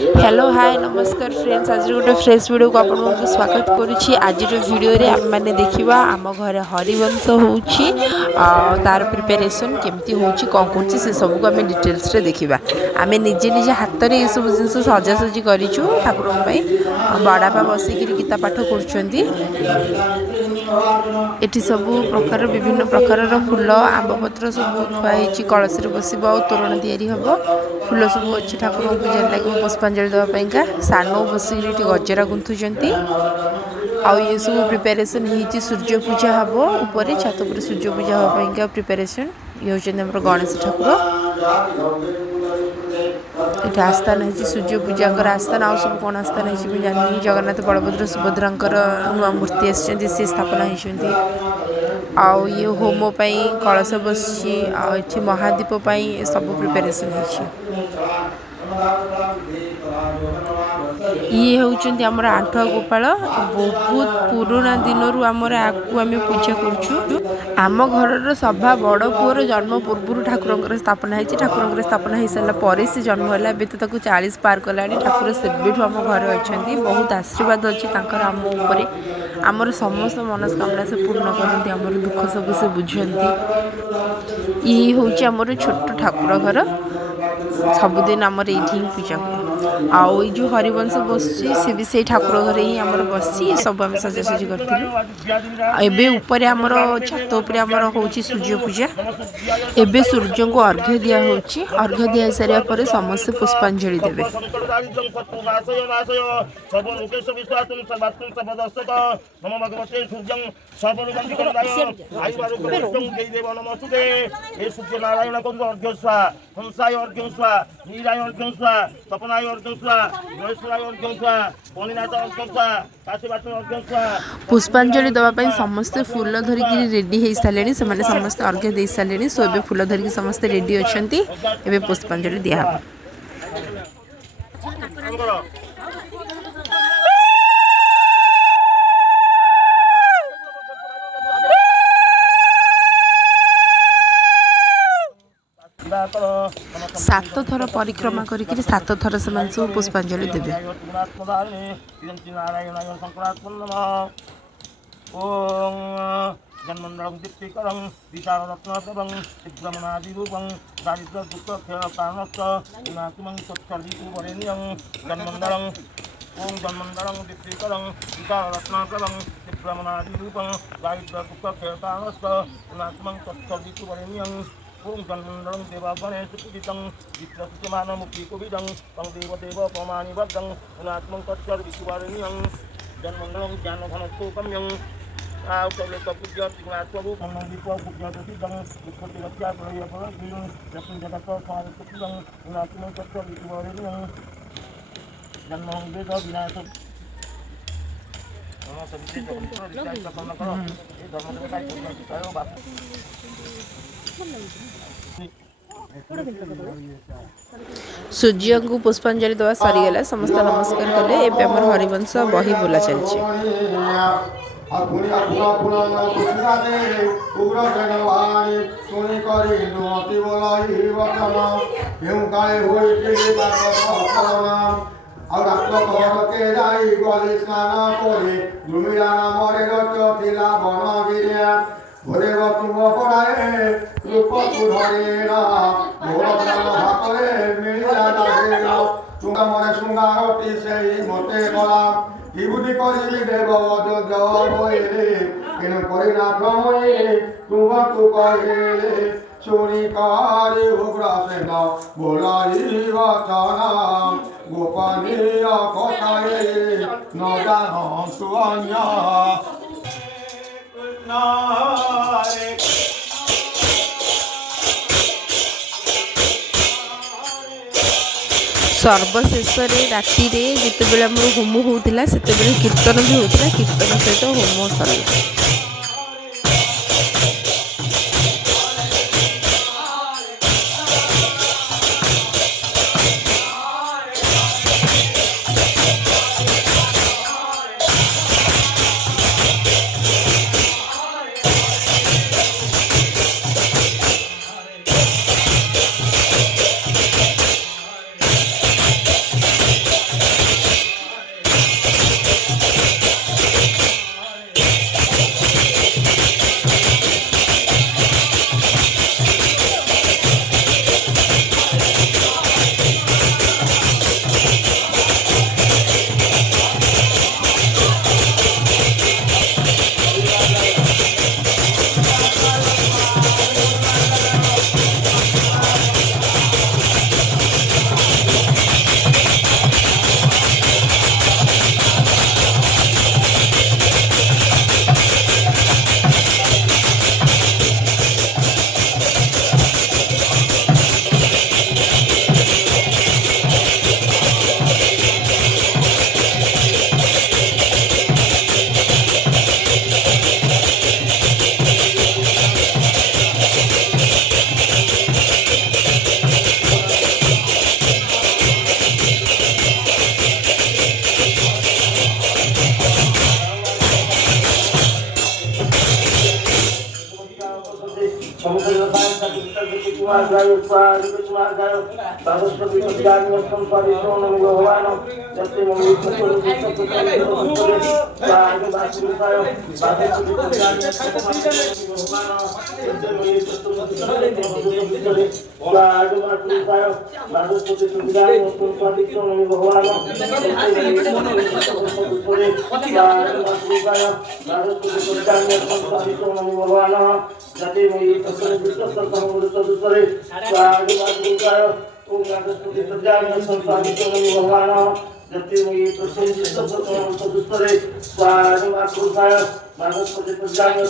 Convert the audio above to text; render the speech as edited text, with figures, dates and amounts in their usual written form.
Hello hi नमस्कार friends आज गोटे फ्रेश वीडियो को आपको स्वागत करुच्ची। आज वीडियो रे आम मैंने देखा आम घर हरिवंश होची तार प्रिपेरेसन केमती होची कौन कौन से सब को आम डिटेल्स रे देखा। आम निजे निजे हाथ में सब जिन सजासजी करूँ ठाकुर बड़ापा बसिक गीता पाठ कर सब प्रकार विभिन्न प्रकार फूल आंब पत्र सब थुआई कलश बस तोरण या फूल सब अच्छी ठाकुर पूजा लगे पुष्पांजलि देवाई सानू बसिक गजरा गुंथुंट आउ ये सब प्रिपेरेसन हो सूर्य पूजा हम ऊपर छात पर सूर्य पूजा हाँपाई प्रिपेरेसन ये हूँ गणेश ठाकुर ये आस्थान है सूर्य पूजा आस्थान आउ सब कौन आस्थान है जानी जगन्नाथ बलभद्र सुभद्रा नुआ मूर्ति आसी स्थापना होती आउ ये होम कलश बस महादीप सब प्रिपेरेसन ये होउचंती हमर आंठुआ गोपाल बहुत पुराना दिन आमर आपको आम पूजा करुँ। आम घर सभा बड़ पुअर जन्म पूर्व ठाकुर स्थापना होती ठाकुर स्थापना हो सारापर से जन्म है ए तो 40 पार कला ठाकुर से आम घर अच्छा बहुत आशीर्वाद अच्छी आम उपर आमर समस्त मनस्कामना से पूर्ण करती आमर दुख सब से बुझंती ये हूँ आमर छोट ठाकुर घर सबुदिन आमर ये पूजा हुए आउ जो हरिवंश बस भी से ठाकुर घर ही आमर बस सब आम सजासजी करें ऊपर आमर छात उपर आमर हो सूर्य पूजा एबे सूर्य को अर्घ्य दिया होची अर्घ्य दिया सारा पर समस्त पुष्पांजलि देवे पुष्पांजलि देवाई समस्ते फूल धरिकी रेडी हो सारे से समस्त अर्घ्य दे सारे सो ए फूल धरिकी समस्ते रेडी अच्छा एवं पुष्पांजलि दिया सात थर परिक्रमा करी सात थर से सब पुष्पांजलि देवे जन्मंडलम दीप्तिकरं विचाररत्नप्रभं विक्रमणादिरूपं दारिद्र्य दुःख खेल प्राणश्च विनाशमं सत्सर्वितुवरेण्यं जन्मंडलं ओं जन्मंडलं दीप्तिकरं विचाररत्नप्रभं विक्रमणादिरूपं दारिद्र्य दुःख खेल प्राणश्च विनाशमं सत्सर्वितुवरेण्यं ओं जन्मंडलं देवागणेशपूजितं विप्रतिमानमुखीकुविदं तं देवदेव पमानिबद्धं विनाशमं सत्सर्वितुवरेण्यं जन्मंडलं ज्ञानघनस्तोकम्यं पूज्य स्वरूप पूज्य रक्षा जन्म वेद विनाश सूर्य को पुष्पांजलि दवा सरीगला समस्त नमस्कार कले एवं आम हरिवंश बही बोला चलছে ঘরে তুম পড়ায় রূপ ধরে না ভাতরে মিলিয়া যাবে তুঙ্গা মনে শৃঙ্গারটি সেই মতে গলা বিভূতি করিলি দেব জয়ে কেন করি না ভ্রময়ে তোমাকে কহে চুরি কারি উগ্রসেন বলাই বচনা গোপনীয় কথায় ন জান সুঅন্য सर्वशेष राति जिते होम होता से कीर्तन भी होता कीर्तन सहित होम सरला। मार्गाय स्वादिक मार्गाय भगवती कल्याणं स्वादितो नमो भगवान जते ममि चतुर पुष्पकाय स्वाग वासुदेवाय भगवती कल्याणं भगवान जते ममि चतुर पुष्पकाय स्वाग वासुदेवाय भगवती कल्याणं स्वादितो नमो भगवान जते ममि चतुर पुष्पकाय स्वाग वासुदेवाय भगवती कल्याणं स्वादितो नमो भगवान जते मयि तस्मै विश्वस्तमृतदुतरे स्वागवासुदेवाय ओम नागस्पति प्रजानं संसारितो नमो भगवान जते मयि तस्मै विश्वस्तमृतदुतरे स्वागवासुदेवाय नागस्पति प्रजानं